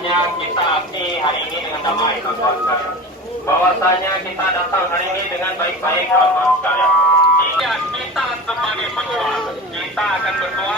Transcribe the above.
bahwasanya kita api hari ini dengan damai, kawan sekalian. Bahwasanya kita datang hari ini dengan baik-baik, kawan sekalian. Jika kita sebagai pejuang, kita akan berdoa